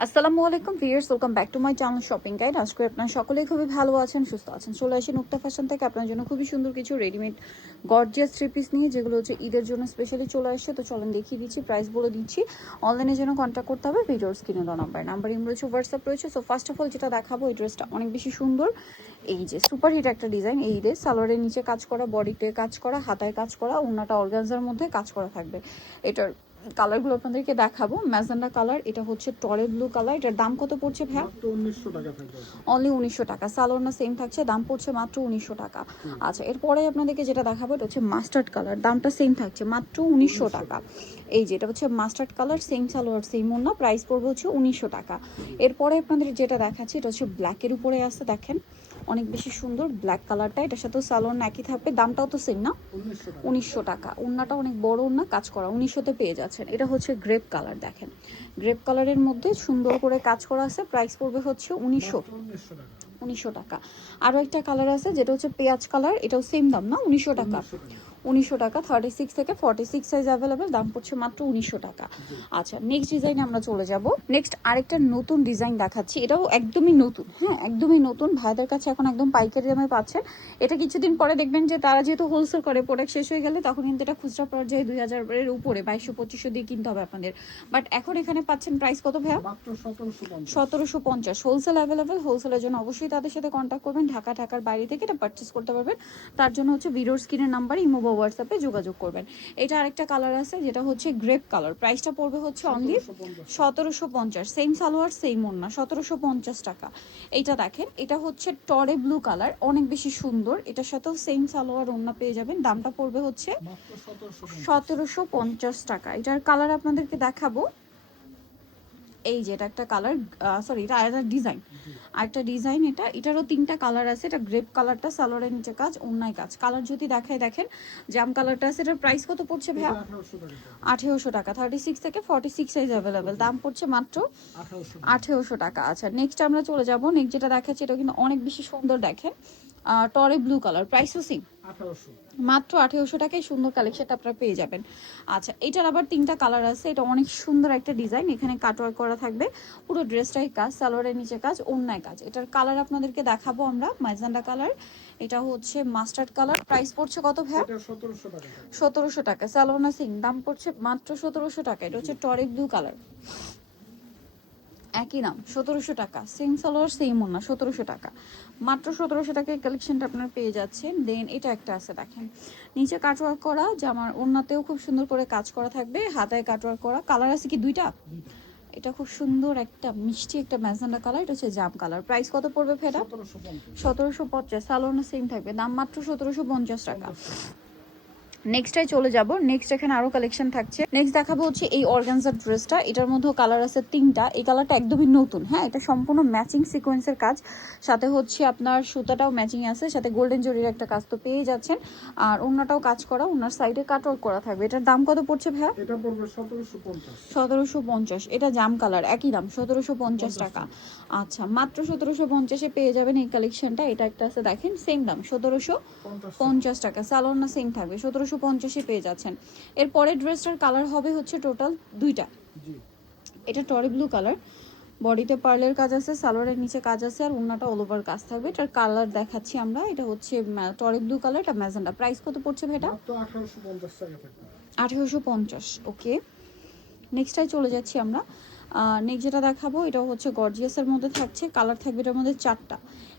আসসালামু আলাইকুম viewers, welcome back to my channel shopping guide. আজকে আপনারা সকলেই খুবই ভালো আছেন, সুস্থ আছেন। চলে আসি নুক্তা ফ্যাশন থেকে আপনার জন্য খুবই সুন্দর কিছু রেডিমেড গর্জিয়াস থ্রি পিস নিয়ে, যেগুলো হচ্ছে ঈদের জন্য স্পেশালি চলে আসছে। তো চলেন দেখিয়ে দিচ্ছি, প্রাইস বলে দিচ্ছি। অনলাইনের জন্য কন্ট্যাক্ট করতে হবে ভিডিওর স্ক্রিনে দেওয়া নাম্বার ইম রয়েছে, হোয়াটসঅ্যাপ রয়েছে। সো ফার্স্ট অফ অল যেটা দেখাবো, এই ড্রেসটা অনেক বেশি সুন্দর। এই যে সুপার হিট একটা ডিজাইন, এই ঈদের সালোয়ারের নিচে কাজ করা, বডিতে কাজ করা, হাতায় কাজ করা, ওড়নাটা অর্গানজার মধ্যে কাজ করা থাকবে। এটার কালারগুলো আপনাদেরকে দেখাবো। ম্যাজেন্ডা কালার, এটা হচ্ছে টরে ব্লু কালার। এটার দাম কত পড়ছে ভাইয়া? অনলি 1900 টাকা। সালোয়ার সেম থাকছে, দাম পড়ছে মাত্র 1900 টাকা। আচ্ছা, এরপরে আপনাদেরকে যেটা দেখাবো, এটা হচ্ছে মাস্টার্ড কালার, দামটা সেম থাকছে মাত্র 1900 টাকা। এই যে এটা হচ্ছে mustard colour, same salwar same ওড়না, প্রাইস পড়বে হচ্ছে 1900 টাকা। এরপরে আপনাদের যেটা দেখাচ্ছি, এটা হচ্ছে ব্ল্যাকের উপরে আছে, দেখেন অনেক বেশি সুন্দর ব্ল্যাক কালারটা। এটার সাথে সালোয়ার একই থাকবে, দামটাও তো সেম না, 1900 টাকা। ওড়নাটা অনেক বড় ওড়না, কাজ করা, 1900-তে পেয়ে যাচ্ছেন। এটা হচ্ছে গ্রেপ কালার, দেখেন গ্রেপ কালারের মধ্যে সুন্দর করে কাজ করা আছে, প্রাইস পড়বে হচ্ছে 1900 টাকা। আরও একটা কালার আছে যেটা হচ্ছে পেঁয়াজ কালার, এটাও সেম দাম না, 1900 টাকা। 1900 টাকা, 36 থেকে 46 সাইজ অ্যাভেলেবেল, দাম পড়ছে মাত্র 1900 টাকা। আচ্ছা, নেক্সট ডিজাইনে আমরা চলে যাব। নেক্সট আরেকটা নতুন ডিজাইন দেখাচ্ছি, এটাও একদমই নতুন, হ্যাঁ একদমই নতুন, ভাইদের কাছে এখন একদম পাইকারি দামে পাচ্ছেন। এটা কিছুদিন পরে দেখবেন যে তারা যেহেতু হোলসেল করে, প্রোডাক্ট শেষ হয়ে গেলে তখন কিন্তু এটা খুচরা পর্যায়ে 2000-এর উপরে 2200-2500 দিয়ে কিনতে হবে আপনাদের। বাট এখন এখানে পাচ্ছেন প্রাইস কত ভাইয়া? 1750। হোলসেল অ্যাভেলেবেল, হোলসেলের জন্য অবশ্যই তাদের সাথে কন্ট্যাক্ট করবেন। ঢাকার বাইরে থেকে এটা পারচেস করতে পারবেন। তার জন্য হচ্ছে ভিডিওর স্ক্রিনের নাম্বার ইমো বা হোয়াটসঅ্যাপে যোগাযোগ করবেন। এটা আরেকটা কালার আছে যেটা হচ্ছে গ্রেপ কালার, প্রাইসটা পড়বে হচ্ছে অনলি 1750। সেম সালোয়ার সেম ওড়না, 1750 টাকা। এইটা দেখেন, এটা হচ্ছে টরে ব্লু কালার, অনেক বেশি সুন্দর। এটার সাথেও সেম সালোয়ার ওড়না পেয়ে যাবেন, দামটা পড়বে হচ্ছে 1750 টাকা। এটার কালার আপনাদেরকে দেখাবো। এই যে এটা একটা কালার, সরি এটা আরেকটা ডিজাইন, আরেকটা ডিজাইন। এটারও তিনটা কালার আছে। এটা গ্রেপ কালারটা, সালোয়ারের নিচে কাজ, অন্যায় কাজ। কালার যদি দেখায়, দেখেন জাম কালারটা আছে। এটার প্রাইস কত পড়ছে ভাইয়া? 1800 টাকা। 36 থেকে 46 সাইজ অ্যাভেলেবেল, দাম পড়ছে মাত্র 1800 টাকা। আচ্ছা, নেক্সট আমরা চলে যাব। নেক্সট যেটা দেখাচ্ছি, এটা কিন্তু অনেক বেশি সুন্দর, দেখেন টরে ব্লু কালার, প্রাইসও সেম, মাত্র 1800 টাকায় সুন্দর কালেকশনটা আপনারা পেয়ে যাবেন। আচ্ছা, এটার আবার তিনটা কালার আছে। এটা অনেক সুন্দর একটা ডিজাইন, এখানে কাটওয়ার্ক করা থাকবে, পুরো ড্রেসটাই কাজ, সালোয়ারের নিচে কাজ, ওড়নায় কাজ। এটার কালার আপনাদেরকে দেখাবো আমরা, ম্যাজেন্ডা কালার, এটা হচ্ছে মাস্টার্ড কালার। প্রাইস পড়ছে কত ভাইয়া? 1700 টাকা। সালোয়ার সিং, দাম পড়ছে মাত্র 1700 টাকা। এটা হচ্ছে টরে ব্লু কালার, একই দাম 1700 টাকা। সেম সালোয়ার সেম ওড়না, 1700 টাকা, মাত্র 1700 টাকায় কালেকশনটা আপনারা পেয়ে যাচ্ছেন। দেন এটা একটা আছে, দেখেন নিচে কাটওয়ার্ক করা, জামার ওড়নাতেও খুব সুন্দর করে কাজ করা থাকবে, হাতায় কাটওয়ার্ক করা। কালার আছে কি দুইটা? এটা খুব সুন্দর একটা মিষ্টি একটা ম্যাজেন্ডা কালার, এটা হচ্ছে জাম কালার। প্রাইস কত পড়বে ফেরা? 1750। সালোয়ার সেম থাকবে, দাম মাত্র 1750 টাকা। নেক্সটটাই চলে যাব। নেক্সট এখানে আরো কালেকশন থাকছে। নেক্সট দেখাবো হচ্ছে এই অর্গানজার ড্রেসটা, এটার মধ্যে কালার আছে তিনটা। এই কালারটা একদমই নতুন, হ্যাঁ এটা সম্পূর্ণ ম্যাচিং সিকোয়েন্সের কাজ, সাথে হচ্ছে আপনার সুতাটাও ম্যাচিং আছে, সাথে গোল্ডেন জরির একটা কাজ তো পেয়ে যাচ্ছেন। আর ওড়নাটাও কাজ করা, ওড়নার সাইডে কাটওয়ার্ক করা থাকবে। এটার দাম কত পড়ছে ভাইয়া? এটা পড়বে 1750। 1750। এটা জাম কালার, একই দাম 1750 টাকা। আচ্ছা, মাত্র 1750-এ পেয়ে যাবেন এই কালেকশনটা। এটা একটা আছে, দেখেন সেম দাম 1750 টাকা। সালোয়ার সেম থাকবে, 1750-এ পেয়ে যাচ্ছেন। এরপরে ড্রেসটার কালার হবে হচ্ছে টোটাল দুইটা। এটা টরি ব্লু কালার, বডিতে পার্লের কাজ আছে, সালোয়ারের নিচে কাজ আছে, আর ওড়নাটা অল ওভার কাজ থাকবে। এটার কালার দেখাচ্ছি আমরা, এটা হচ্ছে টরি ব্লু কালার, এটা ম্যাজেন্ডা। প্রাইস কত পড়ছে ভাই? এটা 1850 টাকা থাকবে। 1850। ওকে, নেক্সটটাই চলে যাচ্ছি আমরা। নেক্সট যেটা দেখাবো, এটা হচ্ছে গর্জিয়াসের মধ্যে থাকছে, কালার থাকবে এটার মধ্যে চারটা।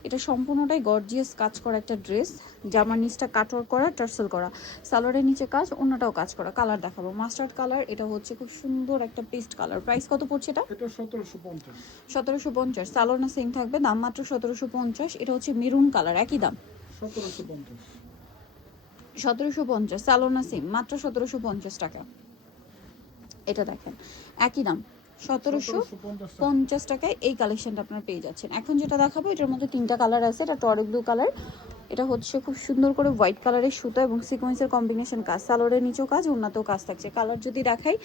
এটা সম্পূর্ণটাই গর্জিয়াস কাজ করা একটা ড্রেস, জামার নিচটা কাটওয়ার্ক করা, টার্সেল করা, সালোয়ারের নিচে কাজ, অন্যটাও কাজ করা। কালার দেখাবো মাস্টার্ড কালার, এটা হচ্ছে খুব সুন্দর একটা পেস্ট কালার। প্রাইস কত পড়ছে এটা? এটা 1750। 1750। সালোয়ার সেম থাকবে, দাম মাত্র 1750। এটা হচ্ছে মেরুন কালার, একই দাম 1750। 1750। সালোয়ার সেম, মাত্র 1750 টাকা। এটা দেখেন একই দাম 1750 টাকায় এই কালেকশনটা আপনারা পেয়ে যাচ্ছেন। এখন যেটা দেখাবো, এটার মধ্যে তিনটা কালার আছে। এটা টরে ব্লু কালার, এটা হচ্ছে খুব সুন্দর করে হোয়াইট কালারের সুতো এবং সিকোয়েন্সের কম্বিনেশন কাজ, সালোয়ারের নিচেও কাজ, ওড়নাতেও কাজ থাকছে। কালার যদি দেখাই,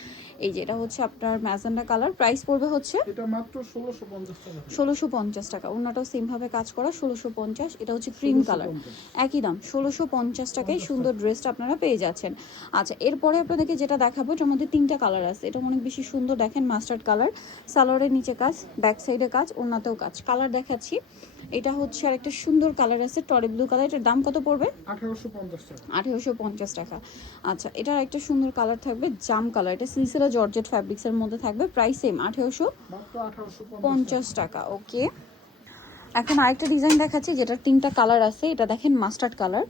এই যে এটা হচ্ছে আপনার ম্যাজেন্ডা কালার, প্রাইস পড়বে হচ্ছে এটা মাত্র 1650 টাকা। 1650 টাকা। ওড়নাটাও সেম ভাবে কাজ করা, 1650। এটা হচ্ছে ক্রিম কালার, 1650 একই দাম 1650 টাকায় সুন্দর ড্রেসটা আপনারা পেয়ে যাচ্ছেন। আচ্ছা, এরপরে আপনাদেরকে যেটা দেখাবো, এটার মধ্যে 3টা কালার আছে। এটা অনেক বেশি সুন্দর, দেখেন মাস্টার্ড কালার, সালোয়ারের নিচে কাজ, ব্যাক সাইডে কাজ, ওড়নাতেও কাজ। কালার দেখাচ্ছি, এটা হচ্ছে আরেকটা সুন্দর কালার আছে টরে ব্লু কালার। এটার দাম কত পড়বে? 1850 টাকা। 1850 টাকা। আচ্ছা, এটার একটা সুন্দর কালার থাকবে জাম কালার, এটা সিলসিলা জর্জেট ফ্যাব্রিক্সের মধ্যে থাকবে, প্রাইস সেম 1850 মাত্র 1850 টাকা। ওকে, এখন আরেকটা ডিজাইন দেখাচ্ছি যেটার 3টা কালার আছে। এটা দেখেন মাস্টার্ড কালার,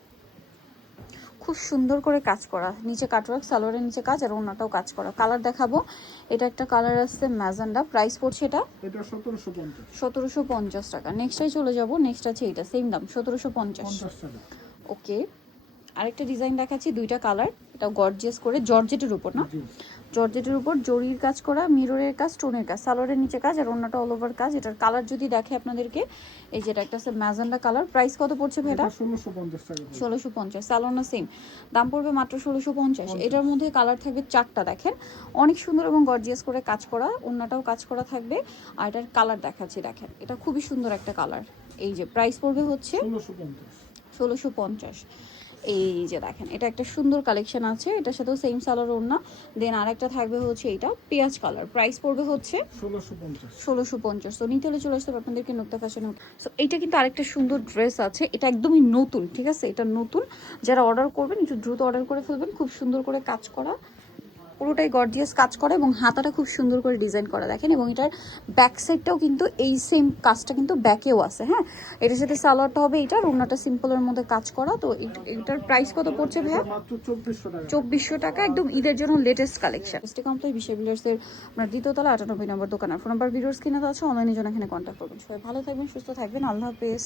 খুব সুন্দর করে কাজ করা, নিচে কাটওয়ার্ক, সালোয়ারের নিচে কাজ আর ওড়নাটাও কাজ করা। কালার দেখাবো, এটা একটা কালার আছে ম্যাজেন্ডা, প্রাইস পড়ছে এটা এটা 1750 1750 টাকা। নেক্সটাই চলে যাব, নেক্সট আছে এটা সেম দাম 1750 টাকা। ওকে, আরেকটা ডিজাইন দেখাচ্ছি, 2টা কালার। এটা গর্জিয়াস করে জর্জেটের উপর না, জি জর্জেটের উপর জরির কাজ করা, মিররের কাজ, স্টোনের কাজ, সালোয়ারের নিচে কাজ আর ওড়নাটা অল ওভার কাজ। এটার কালার যদি দেখে আপনাদেরকে, এই যেটা একটা আছে ম্যাজেন্ডা কালার, প্রাইস কত পড়ছে ভাই এটা? এটা 1650 টাকা। 1650। সালোয়ার না সেম দাম পড়বে মাত্র 1650। এটার মধ্যে কালার থাকবে 4টা, দেখেন অনেক সুন্দর এবং গর্জিয়াস করে কাজ করা, ওড়নাটাও কাজ করা থাকবে। আর এটার কালার দেখাচ্ছি, দেখেন এটা খুবই সুন্দর একটা কালার। এই যে প্রাইস পড়বে হচ্ছে 1650। এই যে দেখেন, এটা একটা সুন্দর কালেকশন আছে, এটার সাথেও সেম সালোয়ার ওড়না। দেন আরেকটা থাকবে হচ্ছে এইটা পেঁয়াজ কালার, প্রাইস পড়বে হচ্ছে 1650। তো নিতে হলে চলে আসতে হবে আপনাদেরকে নুক্তা ফ্যাশনে। সো এইটা কিন্তু আরেকটা সুন্দর ড্রেস আছে, এটা একদমই নতুন, ঠিক আছে? এটা নতুন, যারা অর্ডার করবেন একটু দ্রুত অর্ডার করে ফেলবেন। খুব সুন্দর করে কাজ করা, পুরোটাই গর্জিয়াস কাজ করা এবং হাতাটা খুব সুন্দর করে ডিজাইন করা, দেখেন। এবং এটার ব্যাক সাইডটাও কিন্তু এই সেম কাজটা কিন্তু ব্যাকেও আছে, হ্যাঁ। এটার সাথে সালোয়ারটা হবে এইটা, ওড়নাটা সিম্পলের মধ্যে কাজ করা। তো এটার প্রাইস কত পড়ছে ভাইয়া? মাত্র 2400 টাকা। 2400 টাকা, একদম ঈদের জন্য লেটেস্ট কালেকশন। এসটি কমপ্লেক্স বিশাল বিল্ডার্সের আপনার দ্বিতীয়তলা 98 নম্বর দোকান। আর ফোন নাম্বার ভিডিওর স্ক্রিনে আছে, অনলাইনের জন্য এখানে কন্ট্যাক্ট করবেন। সবাই ভালো থাকবেন, সুস্থ থাকবেন, আল্লাহ হাফেজ।